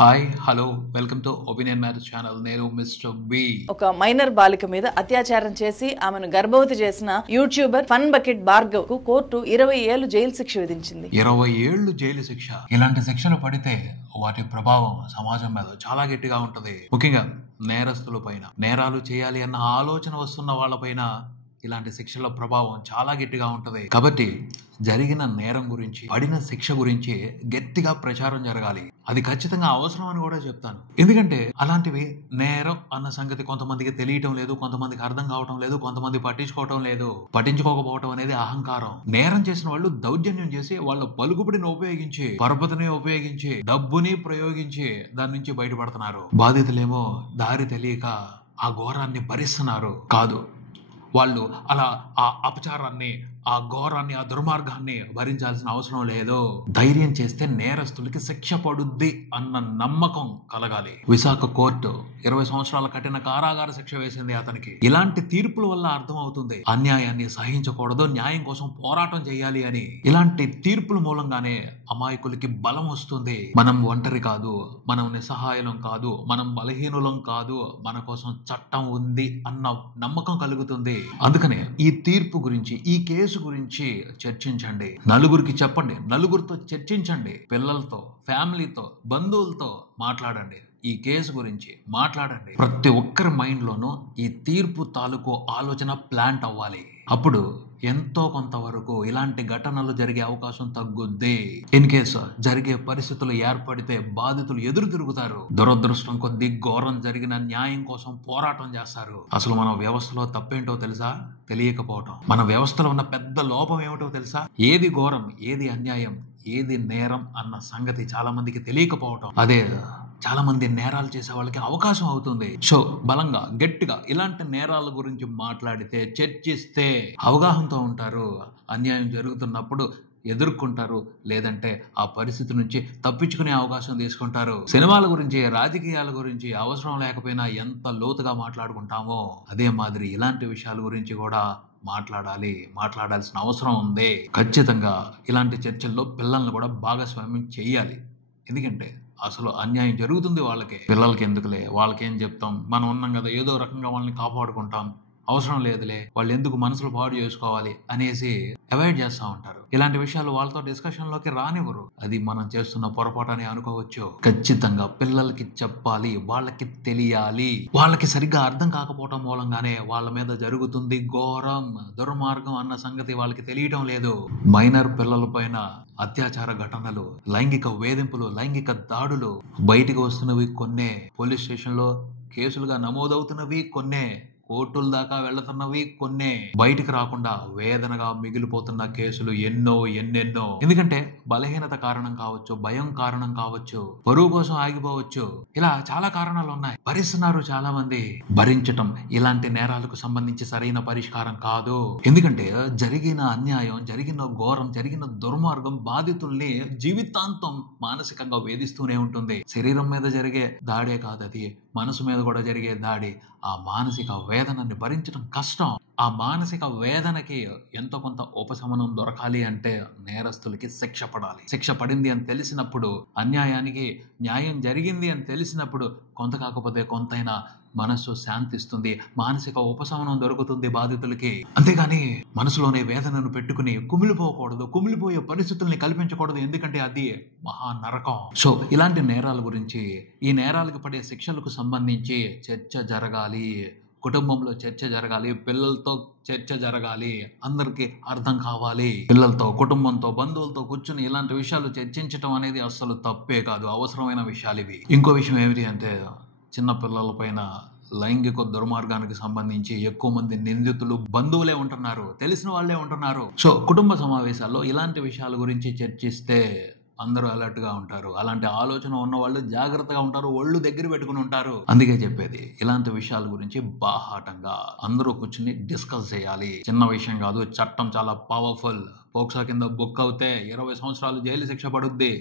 Hi hello welcome to opinion marriage channel. నేను mister B. ఒక minor బాలిక మీద అత్యాచారం చేసి ఆమెను గర్భవతి చేసిన యూట్యూబర్ ఫన్ బకెట్ భార్గవ్ కు కోర్టు 20 ఏళ్లు జైలు శిక్ష విధించింది. 20 ఏళ్లు జైలు శిక్ష. ఇలాంటి శిక్షలు పడితే వాటి ప్రభావం సమాజం మీద చాలా గట్టిగా ఉంటది. ముఖ్యంగా నేరస్తుల పైన, నేరాలు చేయాలి అన్న ఆలోచన వస్తున్న వాళ్ళపైన ఇలాంటి శిక్షల ప్రభావం చాలా గట్టిగా ఉంటది. కాబట్టి జరిగిన నేరం గురించి, పడిన శిక్ష గురించి గట్టిగా ప్రచారం జరగాలి. అది ఖచ్చితంగా అవసరం అని కూడా చెప్తాను. ఎందుకంటే అలాంటివి నేరం అన్న సంగతి కొంతమందికి తెలియటం లేదు, కొంతమందికి అర్థం కావటం లేదు, కొంతమంది పట్టించుకోవటం లేదు. పట్టించుకోకపోవటం అనేది అహంకారం. నేరం చేసిన వాళ్ళు దౌర్జన్యం చేసి వాళ్ళ పలుకుబడిని ఉపయోగించి, పరపతిని ఉపయోగించి, డబ్బుని ప్రయోగించి దాని నుంచి బయటపడుతున్నారు. బాధితులేమో దారి తెలియక ఆ ఘోరాన్ని భరిస్తున్నారు. కాదు, వాళ్ళు అలా ఆ అపచారాన్ని, ఆ ఘోరాన్ని, ఆ దుర్మార్గాన్ని భరించాల్సిన అవసరం లేదు. ధైర్యం చేస్తే నేరస్తులకి శిక్ష పడుద్ది అన్న నమ్మకం కలగాలి. విశాఖ కోర్టు 20 సంవత్సరాల కఠిన కారాగార శిక్ష వేసింది అతనికి. ఇలాంటి తీర్పుల వల్ల అర్థం అవుతుంది అన్యాయాన్ని సహించకూడదు, న్యాయం కోసం పోరాటం చేయాలి అని. ఇలాంటి తీర్పుల మూలంగానే అమాయకులకి బలం వస్తుంది. మనం ఒంటరి కాదు, మనం నిస్సహాయులం కాదు, మనం బలహీనులం కాదు, మన కోసం చట్టం ఉంది అన్న నమ్మకం కలుగుతుంది. అందుకనే ఈ తీర్పు గురించి, ఈ కేసు గురించి చర్చించండి. నలుగురికి చెప్పండి, నలుగురితో చర్చించండి. పిల్లలతో, ఫ్యామిలీతో, బంధువులతో మాట్లాడండి. ఈ కేసు గురించి మాట్లాడండి. ప్రతి ఒక్కరి మైండ్ లోనూ ఈ తీర్పు తాలూకు ఆలోచన ప్లాంట్ అవ్వాలి. అప్పుడు ఎంతో కొంతవరకు ఇలాంటి ఘటనలు జరిగే అవకాశం తగ్గుద్ది. ఇన్ కేసు జరిగే పరిస్థితులు ఏర్పడితే బాధితులు ఎదురు తిరుగుతారు. దురదృష్టం కొద్దీ ఘోరం జరిగిన న్యాయం కోసం పోరాటం చేస్తారు. అసలు మన వ్యవస్థలో తప్పేంటో తెలుసా? తెలియకపోవటం. మన వ్యవస్థలో ఉన్న పెద్ద లోపం ఏమిటో తెలుసా? ఏది ఘోరం, ఏది అన్యాయం, ఏది నేరం అన్న సంగతి చాలా మందికి తెలియకపోవటం. అదే చాలా మంది నేరాలు చేసే వాళ్ళకి అవకాశం అవుతుంది. సో బలంగా, గట్టిగా ఇలాంటి నేరాల గురించి మాట్లాడితే, చర్చిస్తే అవగాహనతో ఉంటారు. అన్యాయం జరుగుతున్నప్పుడు ఎదుర్కొంటారు, లేదంటే ఆ పరిస్థితి నుంచి తప్పించుకునే అవకాశం తీసుకుంటారు. సినిమాల గురించి, రాజకీయాల గురించి అవసరం లేకపోయినా ఎంత లోతుగా మాట్లాడుకుంటామో అదే మాదిరి ఇలాంటి విషయాల గురించి కూడా మాట్లాడాల్సిన అవసరం ఉంది. ఖచ్చితంగా ఇలాంటి చర్చల్లో పిల్లల్ని కూడా భాగస్వామ్యం చేయాలి. ఎందుకంటే అసలు అన్యాయం జరుగుతుంది వాళ్ళకి. పిల్లలకి ఎందుకులే, వాళ్ళకేం చెప్తాం, మనం ఉన్నాం కదా, ఏదో రకంగా వాళ్ళని కాపాడుకుంటాం, అవసరం లేదులే, వాళ్ళు ఎందుకు మనసులు పాడు చేసుకోవాలి అనేసి అవాయిడ్ చేస్తూ ఉంటారు. ఇలాంటి విషయాలు వాళ్ళతో డిస్కషన్ లోకి రానివ్వరు. అది మనం చేస్తున్న పొరపాటు అని అనుకోవచ్చు. ఖచ్చితంగా పిల్లలకి చెప్పాలి, వాళ్ళకి తెలియాలి. వాళ్ళకి సరిగ్గా అర్థం కాకపోవటం మూలంగానే వాళ్ళ మీద జరుగుతుంది ఘోరం, దుర్మార్గం అన్న సంగతి వాళ్ళకి తెలియటం లేదు. మైనర్ పిల్లల పైన అత్యాచార ఘటనలు, లైంగిక వేధింపులు, లైంగిక దాడులు బయటికి వస్తున్నవి కొన్నే, పోలీస్ స్టేషన్ లో కేసులుగా నమోదవుతున్నవి కొన్నే, కోర్టుల దాకా వెళ్తున్నవి కొన్నే, బయటికి రాకుండా వేదనగా మిగిలిపోతున్న కేసులు ఎన్నెన్నో. ఎందుకంటే బలహీనత కారణం కావచ్చు, భయం కారణం కావచ్చు, పరువు కోసం ఆగిపోవచ్చు. ఇలా చాలా కారణాలు ఉన్నాయి. భరిస్తున్నారు చాలా మంది. భరించటం ఇలాంటి నేరాలకు సంబంధించి సరైన పరిష్కారం కాదు. ఎందుకంటే జరిగిన అన్యాయం, జరిగిన ఘోరం, జరిగిన దుర్మార్గం బాధితుల్ని జీవితాంతం మానసికంగా వేధిస్తూనే ఉంటుంది. శరీరం మీద జరిగే దాడే కాదు అది, మనసు మీద కూడా జరిగే దాడి. ఆ మానసిక వేదనని భరించడం కష్టం. ఆ మానసిక వేదనకి ఎంతో కొంత ఉపశమనం దొరకాలి అంటే నేరస్తులకి శిక్ష పడాలి. శిక్ష పడింది అని తెలిసినప్పుడు, అన్యాయానికి న్యాయం జరిగింది అని తెలిసినప్పుడు కొంత కాకపోతే కొంతైనా మనస్సు శాంతిస్తుంది, మానసిక ఉపశమనం దొరుకుతుంది బాధితులకి. అంతేగాని మనసులోనే వేదనను పెట్టుకుని కుమిలిపోకూడదు, కుమిలిపోయే పరిస్థితుల్ని కల్పించకూడదు. ఎందుకంటే అది మహా నరకం. సో ఇలాంటి నేరాల గురించి, ఈ నేరాలకు పడే శిక్షలకు సంబంధించి చర్చ జరగాలి. కుటుంబంలో చర్చ జరగాలి, పిల్లలతో చర్చ జరగాలి, అందరికీ అర్థం కావాలి. పిల్లలతో, కుటుంబంతో, బంధువులతో కూర్చుని ఇలాంటి విషయాలు చర్చించడం అనేది అసలు తప్పే కాదు, అవసరమైన విషయాలు ఇవి. ఇంకో విషయం ఏమిటి అంటే, చిన్న పిల్లల పైన లైంగిక దుర్మార్గానికి సంబంధించి ఎక్కువ మంది నిందితులు బంధువులే ఉంటున్నారు, తెలిసిన వాళ్ళే ఉంటున్నారు. సో కుటుంబ సమావేశాల్లో ఇలాంటి విషయాల గురించి చర్చిస్తే అందరూ అలర్ట్ గా ఉంటారు. అలాంటి ఆలోచన ఉన్న వాళ్ళు జాగ్రత్తగా ఉంటారు, ఒళ్ళు దగ్గర పెట్టుకుని ఉంటారు. అందుకే చెప్పేది, ఇలాంటి విషయాల గురించి బాహాటంగా అందరూ కూర్చుని డిస్కస్ చేయాలి. చిన్న విషయం కాదు, చట్టం చాలా పవర్ఫుల్. పోక్సో కింద బుక్ అవుతే 20 సంవత్సరాలు జైలు శిక్ష పడుద్ది,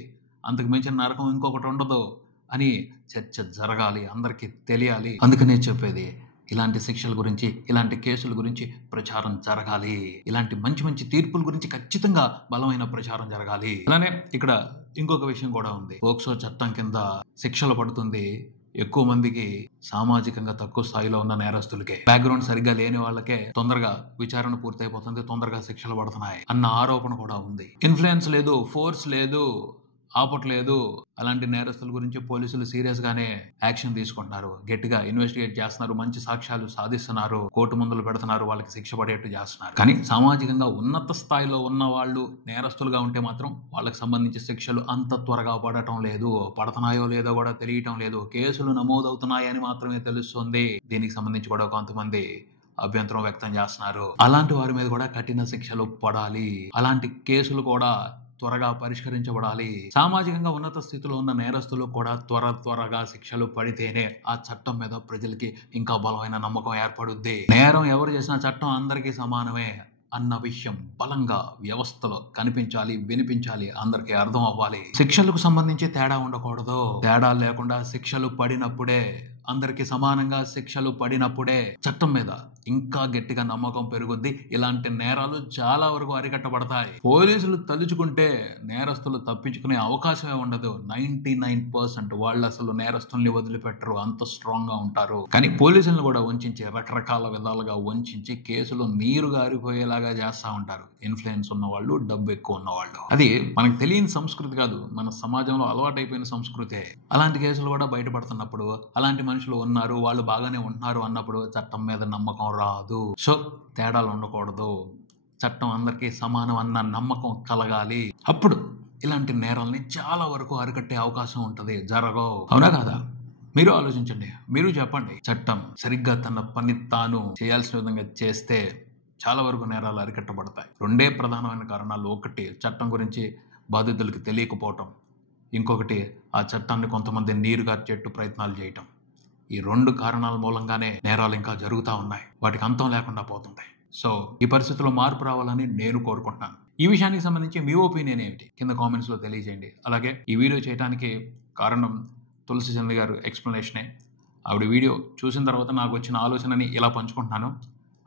అంతకు మించిన నరకం ఇంకొకటి ఉండదు అని చర్చ జరగాలి, అందరికీ తెలియాలి. అందుకనే చెప్పేది, ఇలాంటి శిక్షల గురించి, ఇలాంటి కేసుల గురించి ప్రచారం జరగాలి. ఇలాంటి మంచి మంచి తీర్పుల గురించి ఖచ్చితంగా బలమైన ప్రచారం జరగాలి. అలానే ఇక్కడ ఇంకొక విషయం కూడా ఉంది. పోక్సో చట్టం కింద శిక్షలు పడుతుంది ఎక్కువ మందికి సామాజికంగా తక్కువ స్థాయిలో ఉన్న నేరస్తులకే, బ్యాక్గ్రౌండ్ సరిగ్గా లేని వాళ్ళకే తొందరగా విచారణ పూర్తయిపోతుంది, తొందరగా శిక్షలు పడుతున్నాయి అన్న ఆరోపణ కూడా ఉంది. ఇన్ఫ్లుయెన్స్ లేదు, ఫోర్స్ లేదు, ఆపట్లేదు. అలాంటి నేరస్తుల గురించి పోలీసులు సీరియస్ గానే యాక్షన్ తీసుకుంటున్నారు, గట్టిగా ఇన్వెస్టిగేట్ చేస్తున్నారు, మంచి సాక్ష్యాలు సాధిస్తున్నారు, కోర్టు ముందులు పెడుతున్నారు, వాళ్ళకి శిక్ష పడేట్టు చేస్తున్నారు. కానీ సామాజికంగా ఉన్నత స్థాయిలో ఉన్న వాళ్ళు నేరస్తులుగా ఉంటే మాత్రం వాళ్ళకి సంబంధించి శిక్షలు అంత త్వరగా పడటం లేదు, పడుతున్నాయో లేదో కూడా తెలియటం లేదు. కేసులు నమోదవుతున్నాయని మాత్రమే తెలుస్తుంది. దీనికి సంబంధించి కూడా కొంతమంది అభ్యంతరం వ్యక్తం చేస్తున్నారు. అలాంటి వారి మీద కూడా కఠిన శిక్షలు పడాలి, అలాంటి కేసులు కూడా త్వరగా పరిష్కరించబడాలి. సామాజికంగా ఉన్నత స్థితిలో ఉన్న నేరస్తులు కూడా త్వరగా శిక్షలు పడితేనే ఆ చట్టం మీద ప్రజలకి ఇంకా బలమైన నమ్మకం ఏర్పడుద్ది. నేరం ఎవరు చేసినా చట్టం అందరికీ సమానమే అన్న విషయం బలంగా వ్యవస్థలో కనిపించాలి, వినిపించాలి, అందరికీ అర్థం అవ్వాలి. శిక్షలకు సంబంధించి తేడా ఉండకూడదు. తేడా లేకుండా శిక్షలు పడినప్పుడే, అందరికీ సమానంగా శిక్షలు పడినప్పుడే చట్టం మీద ఇంకా గట్టిగా నమ్మకం పెరుగుద్ది. ఇలాంటి నేరాలు చాలా వరకు అరికట్టబడతాయి. పోలీసులు తలుచుకుంటే నేరస్తులు తప్పించుకునే అవకాశమే ఉండదు. 99% వాళ్ళు అసలు నేరస్తుల్ని వదిలిపెట్టరు, అంత స్ట్రాంగ్ గా ఉంటారు. కానీ పోలీసులను కూడా వంచి రకరకాల విధాలుగా వంచి కేసులు నీరు గారిపోయేలాగా చేస్తా ఉంటారు. ఇన్ఫ్లుయెన్స్ ఉన్నవాళ్ళు, డబ్బు ఎక్కువ ఉన్నవాళ్ళు. అది మనకు తెలియని సంస్కృతి కాదు, మన సమాజంలో అలవాటైపోయిన సంస్కృతే. అలాంటి కేసులు కూడా బయటపడుతున్నప్పుడు, అలాంటి మనుషులు ఉన్నారు, వాళ్ళు బాగానే ఉంటున్నారు అన్నప్పుడు చట్టం మీద నమ్మకం రాదు. సో తేడాలు ఉండకూడదు, చట్టం అందరికీ సమానం అన్న నమ్మకం కలగాలి. అప్పుడు ఇలాంటి నేరాలని చాలా వరకు అరికట్టే అవకాశం ఉంటుంది. జరగవు, అవునా కాదా? మీరు ఆలోచించండి, మీరు చెప్పండి. చట్టం సరిగ్గా తన పని తాను చేయాల్సిన విధంగా చేస్తే చాలా వరకు నేరాలు అరికట్టబడతాయి. రెండే ప్రధానమైన కారణాలు. ఒకటి, చట్టం గురించి బాధితులకు తెలియకపోవటం. ఇంకొకటి, ఆ చట్టాన్ని కొంతమంది నీరు గార్చేట్టు ప్రయత్నాలు చేయటం. ఈ రెండు కారణాల మూలంగానే నేరాలు ఇంకా జరుగుతూ ఉన్నాయి, వాటికి అంతం లేకుండా పోతుంటాయి. సో ఈ పరిస్థితుల్లో మార్పు రావాలని నేను కోరుకుంటున్నాను. ఈ విషయానికి సంబంధించి మీ ఒపీనియన్ ఏమిటి కింద కామెంట్స్లో తెలియజేయండి. అలాగే ఈ వీడియో చేయడానికి కారణం తులసి చంద్ గారు ఎక్స్ప్లెనేషనే. ఆవిడ వీడియో చూసిన తర్వాత నాకు వచ్చిన ఆలోచనని ఇలా పంచుకుంటున్నాను.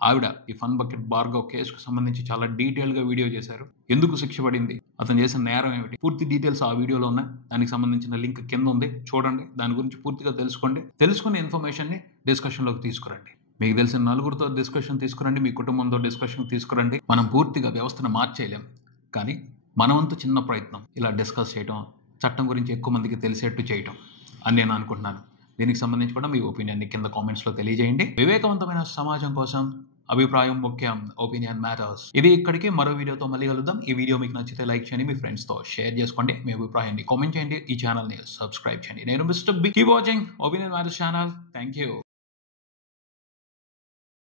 ఆవిడ ఈ ఫన్ బకెట్ భార్గవ్ కేసుకు సంబంధించి చాలా డీటెయిల్గా వీడియో చేశారు. ఎందుకు శిక్ష పడింది, అతను చేసిన నేరం ఏమిటి, పూర్తి డీటెయిల్స్ ఆ వీడియోలో ఉన్నాయి. దానికి సంబంధించిన లింక్ కింద ఉంది, చూడండి. దాని గురించి పూర్తిగా తెలుసుకోండి. తెలుసుకున్న ఇన్ఫర్మేషన్ని డిస్కషన్లోకి తీసుకురండి. మీకు తెలిసిన నలుగురితో డిస్కషన్ తీసుకురండి, మీ కుటుంబంతో డిస్కషన్ తీసుకురండి. మనం పూర్తిగా వ్యవస్థను మార్చేయలేం, కానీ మనవంతు చిన్న ప్రయత్నం ఇలా డిస్కస్ చేయటం, చట్టం గురించి ఎక్కువ మందికి తెలిసేట్టు చేయటం అని నేను అనుకుంటున్నాను. దీనికి సంబంధించి కూడా మీ ఒపీనియన్ని కింద కామెంట్స్లో తెలియజేయండి. వివేకవంతమైన సమాజం కోసం అభిప్రాయం ముఖ్యం, ఒపీనియన్ మ్యాటర్స్. ఇది ఇక్కడికి, మరో వీడియోతో మళ్ళీ కలుద్దాం. ఈ వీడియో మీకు నచ్చితే లైక్ చేయండి, మీ ఫ్రెండ్స్తో షేర్ చేసుకోండి, మీ అభిప్రాయాన్ని కామెంట్ చేయండి, ఈ ఛానల్ని సబ్స్క్రైబ్ చేయండి. నేను mister B. Keep watching opinion matters channel. Thank you.